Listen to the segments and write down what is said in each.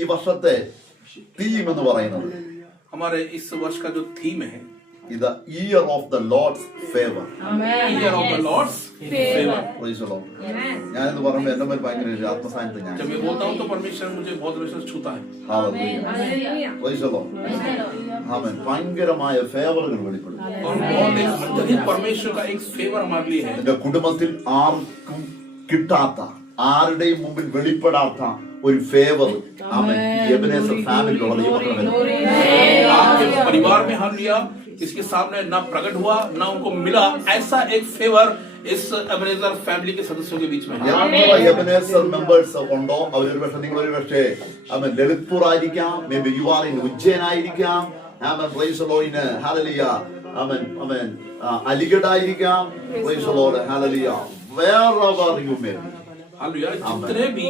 ഈ വർഷത്തെ തീം എന്ന് പറയുന്നത് हमारे इस वर्ष का जो थीम है, ഇത് year of the Lord's favour. Year of the Lord's favour. ഞാനിന്ന് പറയുമ്പോൾ എന്റെ മേൽ ഭയങ്കര ഒരു ആത്മസാന്നിധ്യം ഞാൻ जब मैं बोलता हूँ तो परमेश्वर मुझे बहुत विशेष छूता है. ആമേൻ. ഭയങ്കരമായ ഫേവറുകൾ വെളിപ്പെടും. और बहुत एक अत्यधिक परमेश्वर का एक फेवर हमारे लिए है. എന്റെ കുടുംബത്തിൽ ആർക്കും കിട്ടാത്ത, ആരുടെയും മുമ്പിൽ വെളിപ്പെടാത്ത ഒരു ഫേവർ ആമേൻ ഈ എബനേസർ ഫാമിലിയിലുള്ള ദൈവമക്കളുടെ आपके परिवार में हम लिया, इसके सामने ना प्रकट हुआ, ना उनको मिला, ऐसा एक फेवर इस एबनेजर फैमिली के सदस्यों के बीच में है. എബനേസർ മെമ്പേഴ്സ് ഉണ്ടോ? അവരൊരു പക്ഷേ, നിങ്ങൾ ഒരു പക്ഷേ ആമേൻ ലളിത്പൂർ ആയിരിക്കാം, maybe you are in Ujjain ആയിരിക്കാം, amen praise the Lord, hallelujah, amen amen Aligarh ആയിരിക്കാം, praise the Lord, hallelujah, wherever you may be. Hallelujah. जितने भी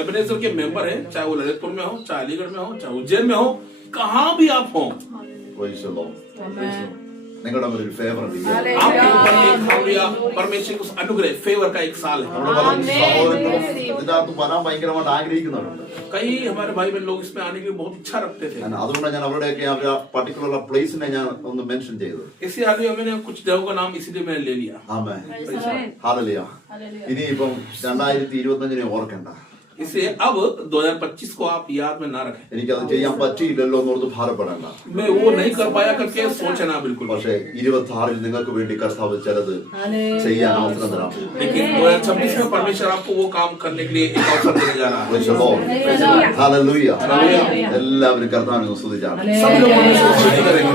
एबनेजर के मेंबर हैं, चाहे वो ललितपुर में हो, चाहे अलीगढ़ में हो, चाहे उज्जैन में हो, कहां भी आप हो, Praise the Lord. നിങ്ങളുടെ ഒരു ഫേവർ आपके ऊपर एक हालेलुया परमेश्वर के उस अनुग्रह फेवर का एक साल है. നമ്മുടെ പല സഹോദരങ്ങളും ഇതിനകത്ത് വരാൻ ഭയങ്കരമായിട്ട് ആഗ്രഹിക്കുന്നുണ്ട്. कई हमारे भाई बहन लोग इसमें आने की बहुत इच्छा रखते थे. അതുകൊണ്ടാണ് ഞാൻ അവരുടെയൊക്കെ ആ പർട്ടിക്കുലർ പ്ലേസിനെ ഞാൻ ഒന്ന് മെൻഷൻ ചെയ്തത്. इसी हालेलुया मैंने कुछ जगहों का नाम इसीलिए मैंने ले लिया. ആമേൻ. ഹല്ലേലൂയ. ഇനിയിപ്പം 2025 ഓർക്കണ്ട. इसे अब 2025 को आप याद में ना रखें. എനിക്കത് ചെയ്യാൻ പറ്റിയില്ലല്ലോ എന്നോർത്ത് ഭാരപ്പെടേണ്ട. मैं वो नहीं कर पाया करके सोचना बिल्कुल. പക്ഷേ 26 നിങ്ങൾക്ക് വേണ്ടി കർത്താവ് ചിലത് ചെയ്യാൻ അവസരം തരാം. लेकिन 2026 में परमेश्वर आपको वो काम करने के लिए एक अवसर देने जा रहा है. Praise the Lord. Hallelujah. എല്ലാവരും കർത്താവിനെ സ്തുതിച്ചാണ്. सब लोग परमेश्वर को स्तुति करेंगे.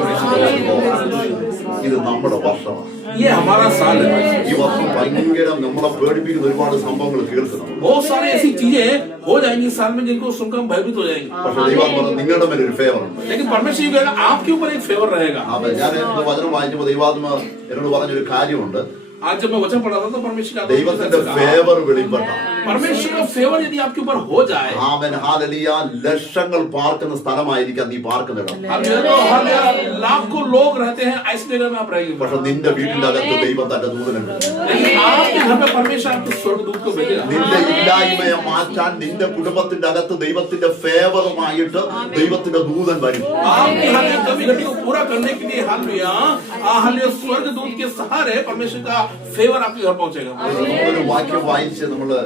ഇത് നമ്മുടെ വർഷമാണ്. ये हमारा साल है. ഈ വർഷം ഭയങ്കര നമ്മളെ പേടിപ്പിക്കുന്ന ഒരുപാട് സംഭവങ്ങൾ കേൾക്കണം. बहुत सारी ऐसी चीजें हो जाएंगी इस साल में जिनको सुनकर हम भयभीत हो जाएंगे. പക്ഷേ ദൈവം പറഞ്ഞു നിങ്ങളുടെ മേൽ ഒരു ഫേവർ ഉണ്ട്. लेकिन परमेश्वर ये कहेगा आपके ऊपर एक फेवर रहेगा. ഞാൻ എന്റെ വചനം വായിച്ചപ്പോൾ ദൈവാത്മ എന്നോട് പറഞ്ഞൊരു കാര്യമുണ്ട്. आज जब मैं वचन पढ़ा था तो परमेश्वर का ദൈവത്തിന്റെ ഫേവർ വെളിപ്പെട്ട परमेश्वर का फेवर यदि आपके ऊपर हो जाए, ആമേൻ ഹല്ലേലൂയ, ലക്ഷങ്ങൾ പാർക്കുന്ന സ്ഥലമായിരിക്കാം നീ പാർക്കുന്നിടം. हालेलुया, लाखों लोग रहते हैं ऐसे जगह में आप रहेंगे. പക്ഷെ നിന്റെ വീടിന്റെ അകത്ത് ദൈവം തന്റെ ദൂതനുണ്ട്. लेकिन आपके घर में परमेश्वर आपके स्वर्गदूत को भेजेगा. നിന്റെ ഇല്ലായ്മയെ മാറ്റാൻ നിന്റെ കുടുംബത്തിന്റെ അകത്ത് ദൈവത്തിന്റെ ഫേവറുമായിട്ട് ദൈവത്തിന്റെ ദൂതൻ വരും. आपके हर एक कमी घटी को पूरा करने के लिए हालेलुया स्वर्गदूत के सहारे परमेश्वर का फेवर आपके घर पहुंचेगा. ഒരു വാക്യം വായിച്ച് നമ്മള്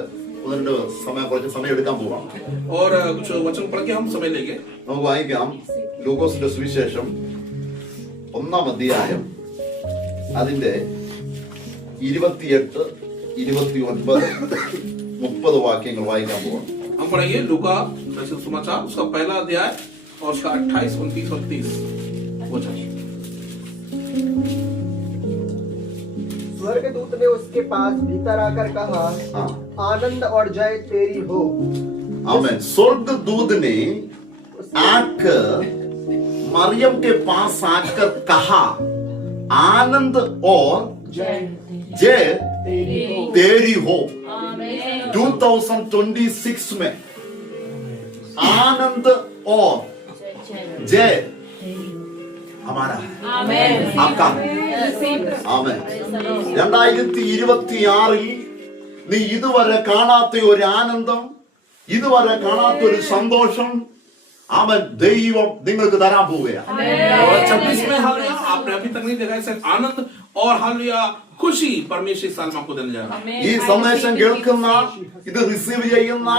കുറച്ച് സമയം എടുക്കാൻ പോവാം. और कुछ वचन पढ़ के हम समय लेंगे. നമുക്ക് വായിക്കാം ലൂക്കോസിന്റെ സുവിശേഷം 1-ാം അധ്യായം അതിന്റെ 28, 29, 30 വാക്യങ്ങൾ വായിക്കാൻ പോവാം. हम पढ़ेंगे लूका सुसमाचार उसका पहला अध्याय और उसका 28, 29 और 30 वचन. स्वर्गदूत ने उसके पास भीतर आकर कहा, आनंद और जय तेरी हो. आमेन. स्वर्गदूत ने आकर मरियम के पास आकर कहा, आनंद और जय तेरी हो. 2026 में आनंद और जय हमारा है, आपका है. ആമേൻ. 2026 നീ ഇതുവരെ കാണാത്ത ഒരു ആനന്ദം, ഇതുവരെ കാണാത്ത ഒരു സന്തോഷം ആമേൻ ദൈവം നിങ്ങൾക്ക് തരാൻ പോവുകയാണ്. 26 में हालेलुया आपने अभी तक नहीं देखा ऐसा आनंद और हालेलुया खुशी परमेश्वर इस साल में आपको देने जा रहा है. ഈ സന്ദേശം കേൾക്കുന്ന, ഇത് റിസീവ് ചെയ്യുന്ന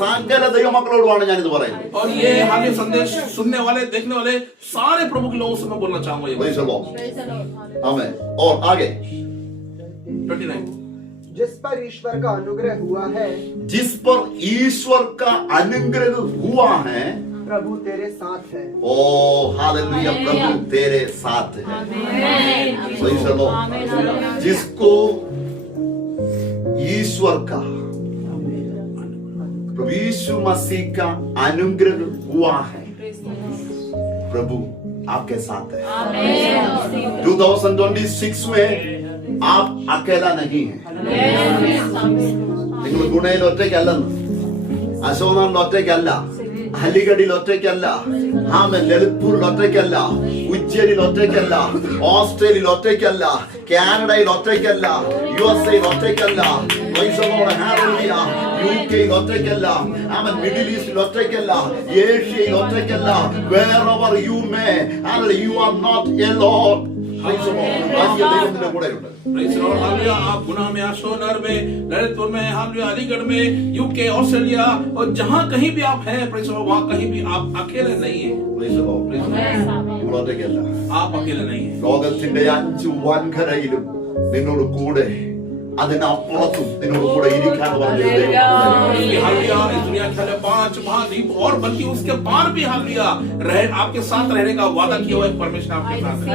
സകല ദൈവമക്കളോടുമാണ് ഞാൻ ഇത് പറയുന്നത്. और ये हालेलुया संदेश सुनने वाले, देखने वाले सारे प्रभु के लोगों से मैं बोलना चाहूंगा ये. Praise the Lord. आमेन. और आगे 29 जिस पर ईश्वर का अनुग्रह हुआ है, जिस पर ईश्वर का अनुग्रह हुआ है, प्रभु तेरे साथ है. ओ हालेलुया, प्रभु तेरे साथ है. Praise the Lord. जिसको ईश्वर का, प्रभु यीशु मसीह का अनुग्रह हुआ है, प्रभु आपके साथ है. 2026 में आप अकेला नहीं है. നിങ്ങൾ ഗുണയിൽ ഒറ്റയ്ക്കല്ലെന്ന്, അശോകനാളിൽ ഒറ്റയ്ക്കല്ല, അലിഗഡിൽ ഒറ്റയ്ക്കല്ല, ആമേൻ ലളിത്പൂരിൽ ഒറ്റയ്ക്കല്ല, ഉജ്ജയിനിൽ ഒറ്റയ്ക്കല്ല, ഓസ്ട്രേലിയയിൽ ഒറ്റയ്ക്കല്ല, കാനഡയിൽ ഒറ്റയ്ക്കല്ല, USA ഒറ്റയ്ക്കല്ല. UK ഒറ്റയ്ക്കല്ല, ആമൻ മിഡിൽ ഈസ്റ്റിൽ ഒറ്റയ്ക്കല്ല, ഏഷ്യയിൽ ഒറ്റയ്ക്കല്ല. Wherever you may, hallelujah, you are not alone. Praise the Lord. വലിയ ദൈവം നിന്റെ കൂടെയുണ്ട്. Praise the Lord. हालेलुया. आप गुना में, आशोनर में, ललितपुर में, हालेलुया, अलीगढ़ में, यूके, ऑस्ट्रेलिया और जहां कहीं भी आप हैं, प्रेस the Lord, वहां कहीं भी आप अकेले नहीं है. Praise the Lord. Praise the Lord. നിങ്ങൾ ഒറ്റയ്ക്കല്ല. आप अकेले नहीं है. ലോകത്തിന്റെ 5 വൻകരയിലും നിന്നോട് കൂടെ, അതിനപ്പുറത്തും നിന്നോട് കൂടെ ഇരിക്കാൻ പറഞ്ഞ हालेलुया. इस दुनिया के 5 महाद्वीप और बल्कि उसके पार भी हालेलुया रहे, आपके साथ रहने का वादा किया हुआ है परमेश्वर आपके साथ है.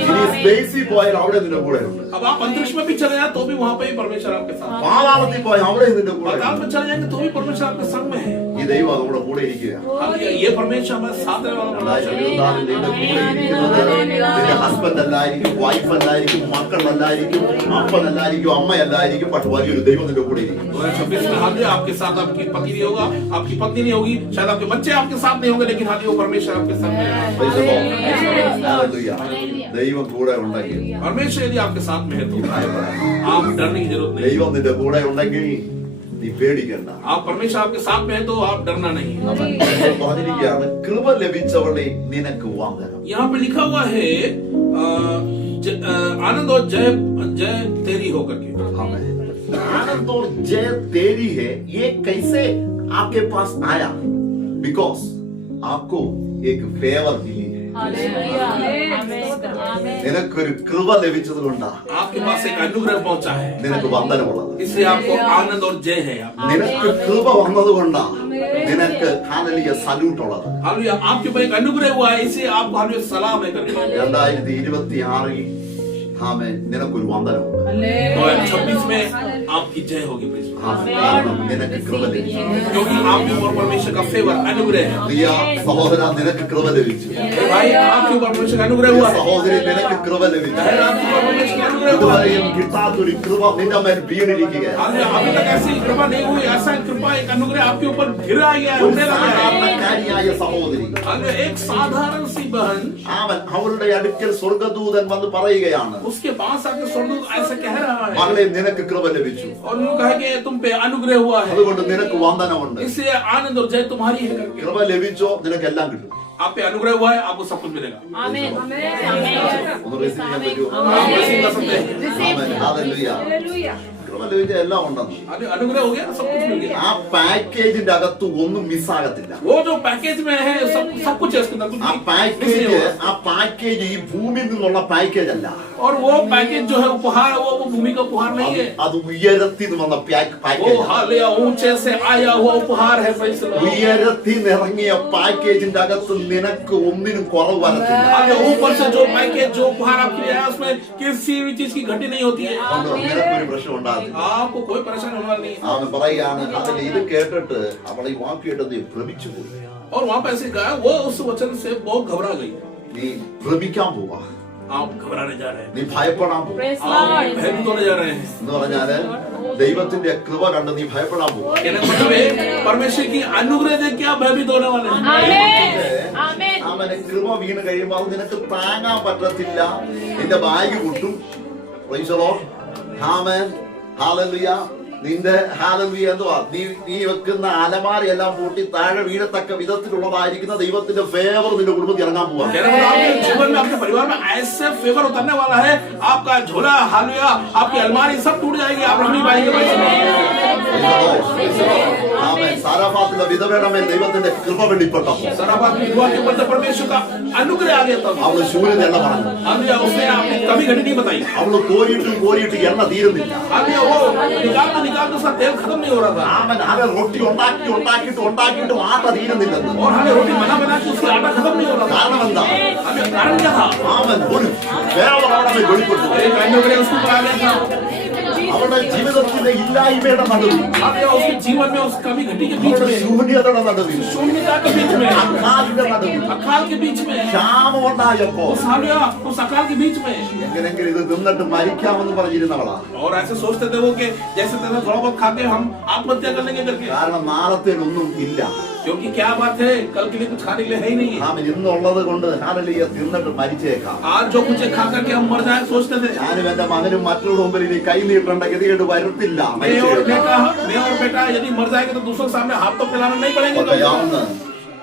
ഇനി സ്പേസിൽ പോയാൽ അവിടെ നിന്റെ കൂടെ ഉണ്ട്. अब आप अंतरिक्ष में भी चले जाए तो भी वहां पे ही परमेश्वर आपके साथ है. പാതാളത്തിൽ പോയാൽ അവിടെ നിന്റെ കൂടെ पाताल ഉണ്ട്. में चले जाएंगे तो भी परमेश्वर आपके संग में है. ഈ ദൈവം നമ്മുടെ കൂടെ ഇരിക്കുക. हालेलुया. ये परमेश्वर हमारे साथ रहने वाला परमेश्वर है. 2024 നിന്റെ കൂടെ ഇരിക്കുന്നത് നിന്റെ ഹസ്ബൻഡ് അല്ലായിരിക്കും, വൈഫ് അല്ലായിരിക്കും, മക്കളല്ലായിരിക്കും, അപ്പനല്ലായിരിക്കും, അമ്മയല്ലായിരിക്കും, പക്ഷെ വലിയൊരു ദൈവം നിന്റെ കൂടെ ഇരിക്കും. 2026 में हालेलुया आपके साथ आपकी पति नहीं होगा, आपकी पत्नी नहीं होगी, शायद आपके बच्चे आपके साथ नहीं होंगे, लेकिन हालेलुया परमेश्वर आपके साथ में है. Praise the Lord. Hallelujah. ദൈവം കൂടെ ഉണ്ടെങ്കിൽ परमेश्वर यदि आपके साथ में है तो आप डरने की जरूरत नहीं. ദൈവം നിന്റെ കൂടെ ഉണ്ടെങ്കിൽ നീ പേടിക്കണ്ട. आप परमेश्वर आपके साथ में है तो आप डरना नहीं है. അവൻ പറഞ്ഞിരിക്കുകയാണ്, കൃപ ലഭിച്ചവളെ നിനക്ക് വന്ദനം. यहाँ पे लिखा हुआ है आनंद और जय जय तेरी होकर के. आमेन. आनंद और जय तेरी है. ये कैसे आपके पास आया? बिकॉज आपको एक फेवर मिली है. നിനക്കൊരു കൃപ ലഭിച്ചത് കൊണ്ടാ आपके पास एक अनुग्रह पहुंचा है, നിനക്ക് വന്ദനമുള്ളത്. इसलिए आपको आनंद और जय है. നിനക്ക് കൃപ വന്നത് കൊണ്ടാ നിനക്ക് ഹല്ലേലൂയ സല്യൂട്ട് ഉള്ളത്. हालेलुया आपके ऊपर एक अनुग्रह हुआ है, इसलिए आपको हालेलुया सलाम है करके. 2026 ആമേൻ നിനക്കൊരു വന്ദനമുണ്ട്. 2026 में आपकी जय होगी. ആമേൻ. കാരണം നിനക്ക് കൃപ ലഭിച്ചു. क्योंकि आपके ऊपर परमेश्वर का फेवर अनुग्रह है. പ്രിയ സഹോദര, നിനക്ക് കൃപ ലഭിച്ചു. भाई आपके ऊपर परमेश्वर का अनुग्रह हुआ है. സഹോദരി, നിനക്ക് കൃപ ലഭിച്ചു. बहन, आपके ऊपर परमेश्वर का अनुग्रह हुआ है. ഇതുവരെയും കിട്ടാത്തൊരു കൃപ നിന്റെ മേൽ വീണിരിക്കുകയാണ്. हालेलुया अभी तक ऐसी कृपा नहीं हुई, ऐसा कृपा एक अनुग्रह आपके ऊपर गिरा गया है, ഒരു उड़ने लगा है. സാധാരണക്കാരിയായ സഹോദരി, हालेलुया एक साधारण सी बहन, അവൻ അവളുടെ അടുക്കൽ സ്വർഗ്ഗദൂതൻ വന്ന് പറയുകയാണ്, उसके पास आके स्वर्गदूत ऐसा कह रहा है മകളെ നിനക്ക് കൃപ ലഭിച്ചു, और उन्होंने कहा कि तुम पे अनुग्रह हुआ है, അതുകൊണ്ട് നിനക്ക് വന്ദനമുണ്ട്. इसलिए आनंद और जय तुम्हारी है करके. കൃപ ലഭിച്ചോ നിനക്ക് എല്ലാം കിട്ടും. आप पे अनुग्रह हुआ है, आपको सब कुछ मिलेगा. ഒന്ന് receive ചെയ്യാൻ പറ്റുമോ? आप receive कर सकते हैं. ആമേൻ. ഹല്ലേലൂയ. കൃപ ലഭിച്ച എല്ലാം ഉണ്ടെന്ന്. अनुग्रह हो गया, सब कुछ मिल गया. ആ പാക്കേജിന്റെ അകത്ത് ഒന്നും മിസ്സാകത്തില്ല. वो जो पैकेज में है सब कुछ है उसके अंदर, कुछ ആ मिस പാക്കേജ് नहीं होगा. ഈ ഭൂമിയിൽ നിന്നുള്ള പാക്കേജ് അല്ല. और वो पैकेज जो है उपहार है, वो भूमि का उपहार नहीं है. അത് ഉയരത്തിൽ നിന്ന് വന്ന वो പാക്കേജ്. हालेलुया ऊंचे से आया हुआ उपहार है. praise the Lord. ഉയരത്തിൽ നിറങ്ങിയ പാക്കേജിന്റെ അകത്ത് നിനക്ക് ഒന്നിനും കുറവ് വരത്തില്ല. हालेलुया ऊपर से जो पैकेज जो उपहार आपके लिए आया उसमें किसी भी चीज की घटी नहीं होती है. അതുകൊണ്ട് നിനക്കൊരു പ്രശ്നം ഉണ്ടാകും. आपको कोई परेशानी होने वाली नहीं है. അവൻ പറയുകയാണ്, അതിൽ ഇത് കേട്ടിട്ട് അവൾ ഈ വാക്ക് കേട്ടത് ഭ്രമിച്ചു പോയി. और वहां पर ऐसे कहा वो उस वचन से बहुत घबरा गई. നീ ഭ്രമിക്കാൻ പോവാ, आप घबराने जा रहे हैं, നീ ഭയപ്പെടാൻ പോവാ. आप भयभीत होने जा रहे हैं. എന്ന് പറഞ്ഞാല് ദൈവത്തിന്റെ കൃപ കണ്ട് നീ ഭയപ്പെടാൻ പോവാ. कहने का मतलब है परमेश्वर की अनुग्रह देख के आप भयभीत होने वाले हैं. അവനെ കൃപ വീണ് കഴിയുമ്പോൾ അത് നിനക്ക് താങ്ങാൻ പറ്റത്തില്ല. നിന്റെ ബാഗ് പൊട്ടും. Praise the Lord. Amen. Hallelujah. നിന്റെ ഹല്ലേലൂയ എന്തുവാ, നീ വെക്കുന്ന അലമാരയെല്ലാം പൂട്ടി താഴെ വീഴത്തക്ക വിധത്തിലുള്ളതായിരിക്കുന്ന ദൈവത്തിന്റെ ഫേവർ നിന്റെ കുടുംബത്തിൽ ഇറങ്ങാൻ പോവാ. कहने का मतलब आपके जीवन में, आपके परिवार में ऐसे फेवर उतरने वाला है, आपका झोला हालेलुया आपकी अलमारी सब टूट जाएगी, आप नहीं पाएंगे. ആമേൻ. സാരാഫാത്തിലെ വിധവയുടെ മേൽ ദൈവത്തിന്റെ കൃപ വെളിപ്പെട്ടപ്പോൾ सराबाद की विधवा के ऊपर तो परमेश्वर का अनुग्रह आ गया था. അവള് ശൂന്യത എണ്ണ പറഞ്ഞു. हालेलुया उसने अपनी कमी घटी नहीं बताई. അവള് കോരിയിട്ട് എണ്ണ തീരുന്നില്ല. हालेलुया वो निकालते उसका तेल खत्म नहीं हो रहा था. ആമൻ. അവൻ റൊട്ടി ഉണ്ടാക്കിയിട്ട് ആട്ട തീരുന്നില്ലെന്ന്. और हमें रोटी बना के उसका आटा खत्म नहीं हो रहा था. കാരണം എന്താ? हमें कारण क्या था? ആമൻ. ഒരു ഫേവർ അവിടെ വെളിപ്പെട്ടു. एक अनुग्रह उसके ऊपर आ गया था. അവളുടെ ജീവിതത്തിന്റെ ഇല്ലായ്മയുടെ നടുവിൽ, हालेलुया उसके जीवन में उस कमी घटी के बीच അവളുടെ में, ശൂന്യതയുടെ നടുവിൽ, शून्यता के बीच में, അക്കാലിന്റെ നടുവിൽ, अकाल के बीच में, ക്ഷാമമുണ്ടായപ്പോ उस हालेलुया उस अकाल के बीच में, എങ്ങനെങ്കിലും ഇത് തിന്നിട്ട് മരിക്കാമെന്ന് പറഞ്ഞിരുന്നവളാ. और ऐसे सोचते थे वो कि जैसे तेरे थोड़ा बहुत खा के हम आत्महत्या कर लेंगे करके. കാരണം നാളത്തേനൊന്നും ഇല്ല. क्योंकि क्या बात है, कल के लिए कुछ खाने के लिए है ही नहीं। ആമേൻ ഇന്നുള്ളത് കൊണ്ട് ഹാലലിയ തിന്നിട്ട് മരിച്ചേക്കാം. आज जो कुछ खा करके हम मर जाए सोचते थे। ഞാനും എന്റെ മകനും മറ്റുള്ള മുമ്പിൽ ഇനി കൈ നീട്ടേണ്ട ഗതികേട് വരത്തില്ല. मैं और बेटा यदि मर जाएगा तो दूसरों के सामने हाथ तो फैलाना नहीं पड़ेंगे। പറയാവുന്ന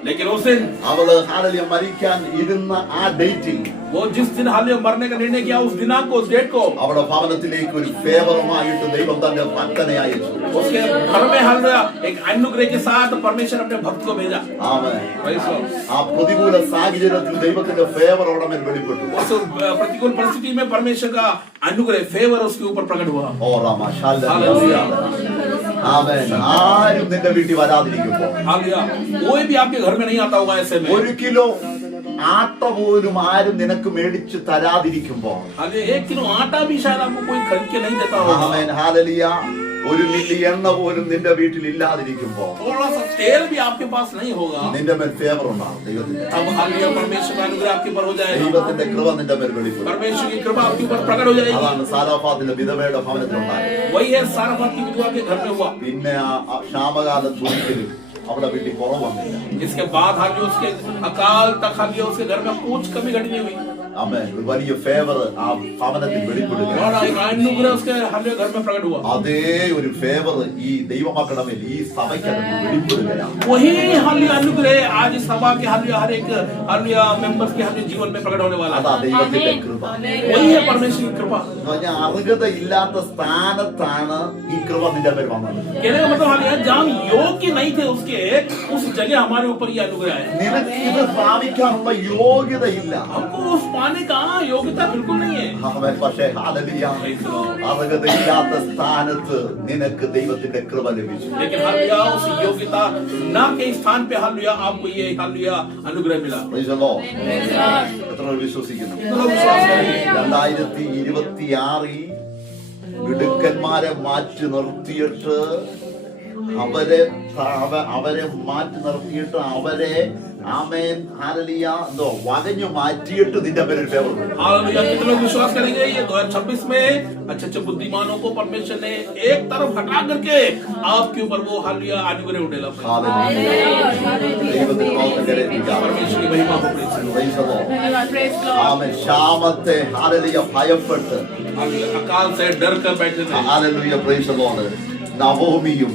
लेकिन उस दिन അവള് ഹാലലിയ മരിക്കാൻ ഇരുന്ന ആ ഡേറ്റിൽ वो जिस दिन हाल मरने का निर्णय किया, उस दिनांक को, उस डेट को, അവളുടെ ഭവനത്തിലേക്ക് ഒരു ഫേവറുമായിട്ട് ദൈവം തന്റെ ഭക്തനെ അയച്ചു. उसके घर में हाल एक अनुग्रह के साथ परमेश्वर अपने भक्त को भेजा। ആമേൻ. ആ പ്രതികൂല സാഹചര്യത്തിൽ ദൈവത്തിന്റെ ഫേവർ അവിടെ മേൽ വെളിപ്പെട്ടു. उस प्रतिकूल परिस्थिति में परमेश्वर का अनुग्रह, फेवर उसके ऊपर प्रकट हुआ। ഓ റാമ ഷാലലിയ. ആമേൻ. ആരും നിന്റെ വീട്ടിൽ വരാതിരിക്കുമ്പോൾ, हालेलुया, कोई भी आपके घर में नहीं आता होगा ऐसे में। ഒരു കിലോ ആട്ട പോലും ആരും നിനക്ക് മേടിച്ച് തരാതിരിക്കുമ്പോൾ, हालेलुया, 1 किलो आटा भी शायद आपको कोई खरीद के नहीं देता होगा। ആമേൻ ഹാലലിയ, ഒരു മില്ലി എണ്ണ പോലും നിന്റെ വീട്ടിൽ ഇല്ലാതിരിക്കുമ്പോൾ, थोड़ा सा तेल भी आपके पास नहीं होगा, നിന്റെ മേൽ ഫേവർ ഉണ്ടാകും. ദൈവത്തിന്റെ अब हालेलुया परमेश्वर का अनुग्रह आपके ऊपर हो जाएगा। ദൈവത്തിന്റെ കൃപ നിന്റെ മേൽ വെളിപ്പെടും. परमेश्वर की कृपा आपके ऊपर प्रकट हो जाएगी। അതാണ് സാരാഫാത്തിലെ വിധവയുടെ ഭവനത്തിലുണ്ടായത്. वही है साराफात की विधवा के घर में हुआ। പിന്നെ ആ ക്ഷാമകാലത്ത് ഒരിക്കലും അവിടെ വീട്ടിൽ കുറവ് വന്നില്ല. इसके बाद हालियो उसके अकाल तक हालियो उसके घर में कुछ कमी घटी नहीं हुई। ആമേൻ. ഒരു വലിയ ഫേവർ ആ ഭവനത്തിൽ വെളിപ്പെടുക. बड़ा एक अनुग्रह उसके हालियो घर में प्रकट हुआ। അതേ ഒരു ഫേവർ ഈ ദൈവമക്കളുടെ മേൽ, ഈ സഭയ്ക്കകത്ത് വെളിപ്പെടുകയാണ്. वही हालियो अनुग्रह आज इस सभा के हालियो हर एक हालियो मेंबर्स के हालियो जीवन में प्रकट होने वाला അതാ है। ദൈവത്തിന്റെ കൃപ. वही है परमेश्वर की कृपा। എന്ന് പറഞ്ഞാൽ അർഹതയില്ലാത്ത സ്ഥാനത്താണ് ഈ കൃപ നിന്റെ മേൽ വന്നത്. कहने का मतलब हालियो जहाँ हम योग्य नहीं थे उसके, उस जगह हमारे ऊपर ये अनुग्रह है। നിനക്ക് ഇത് സ്ഥാപിക്കാനുള്ള യോഗ്യതയില്ല. हमको उस पाने का योग्यता बिल्कुल नहीं है। ആമേൻ. പക്ഷേ ഹാലലിയ, അർഹതയില്ലാത്ത സ്ഥാനത്ത് നിനക്ക് ദൈവത്തിന്റെ കൃപ ലഭിച്ചു. लेकिन हालिया उस योग्यता न के स्थान पे हालिया आपको ये हालिया अनुग्रह मिला। Praise the Lord. എത്ര പേർ വിശ്വസിക്കുന്നു? तो विश्वास करिए। 2026 മിടുക്കന്മാരെ മാറ്റി നിർത്തിയിട്ട് അവരെ മാറ്റി നിർത്തിയിട്ട് അവരെ ആമേൻ ഹാലലിയ എന്തോ വകഞ്ഞു മാറ്റിയിട്ട് നിന്റെ പേര് ഒരു ഫേവർ. हालेलुया, कितने लोग विश्वास करेंगे ये 2026 में अच्छे अच्छे बुद्धिमानों को परमेश्वर ने एक तरफ हटा करके आपके ऊपर वो हालिया अनुग्रह उड़ेला। ദൈവത്തിന് മഹത്വം കരേറ്റിക്കാം. परमेश्वर की महिमा हो। Praise the Lord. ആമേൻ. ക്ഷാമത്തെ ഹാലലിയ ഭയപ്പെട്ട്, हालेलुया, अकाल से डर कर बैठे थे। ഹാലലിയ പ്രൈസ് ദി ലോർഡ്, നവോമിയും